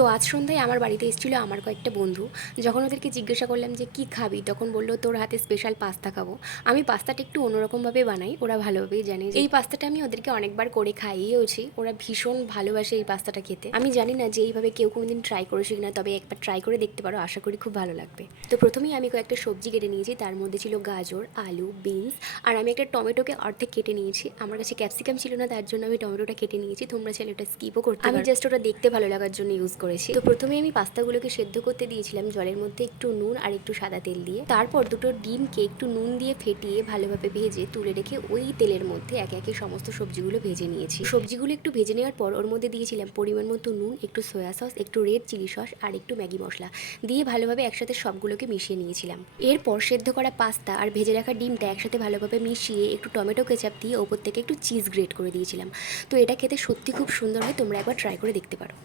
তো আজ সন্ধ্যায় আমার বাড়িতে এসেছিলো আমার কয়েকটা বন্ধু। যখন ওদেরকে জিজ্ঞাসা করলাম যে কী খাবি, তখন বললো তোর হাতে স্পেশাল পাস্তা খাবো। আমি পাস্তাটা একটু অন্যরকমভাবে বানাই, ওরা ভালোভাবেই জানে। এই পাস্তাটা আমি ওদেরকে অনেকবার করে খাইয়েওছি, ওরা ভীষণ ভালোবাসে এই পাস্তাটা খেতে। আমি জানি না যে এইভাবে কেউ কোনোদিন ট্রাই করেছি কিনা, তবে একবার ট্রাই করে দেখতে পারো, আশা করি খুব ভালো লাগবে। তো প্রথমেই আমি কয়েকটা সবজি কেটে নিয়েছি, তার মধ্যে ছিল গাজর, আলু, বিনস, আর আমি একটা টমেটোকে অর্ধেক কেটে নিয়েছি। আমার কাছে ক্যাপসিকাম ছিল না, তার জন্য আমি টমেটোটা কেটে নিয়েছি। তোমরা চাইলে ওটা স্কিপও করতে পারো, আমি জাস্ট ওটা দেখতে ভালো লাগার জন্য ইউজ করেছি। তো প্রথমে আমি পাস্তাগুলোকে সেদ্ধ করতে দিয়েছিলাম জলের মধ্যে একটু নুন আর একটু সাদা তেল দিয়ে। তারপর দুটো ডিমকে একটু নুন দিয়ে ফেটিয়ে ভালোভাবে ভেজে তুলে রেখে ওই তেলের মধ্যে একে একে সমস্ত সবজিগুলো ভেজে নিয়েছি। সবজিগুলো একটু ভেজে নেওয়ার পর ওর মধ্যে দিয়েছিলাম পরিমাণ মতো নুন, একটু সয়া সস, একটু রেড চিলি সস আর একটু ম্যাগি মশলা দিয়ে ভালোভাবে একসাথে সবগুলোকে মিশিয়ে নিয়েছিলাম। এরপর সেদ্ধ করা পাস্তা আর ভেজে রাখা ডিমটা একসাথে ভালোভাবে মিশিয়ে একটু টমেটো কেচাপ দিয়ে ওপর থেকে একটু চিজ গ্রেট করে দিয়েছিলাম। তো এটা খেতে সত্যি খুব সুন্দর হয়, তোমরা একবার ট্রাই করে দেখতে পারো।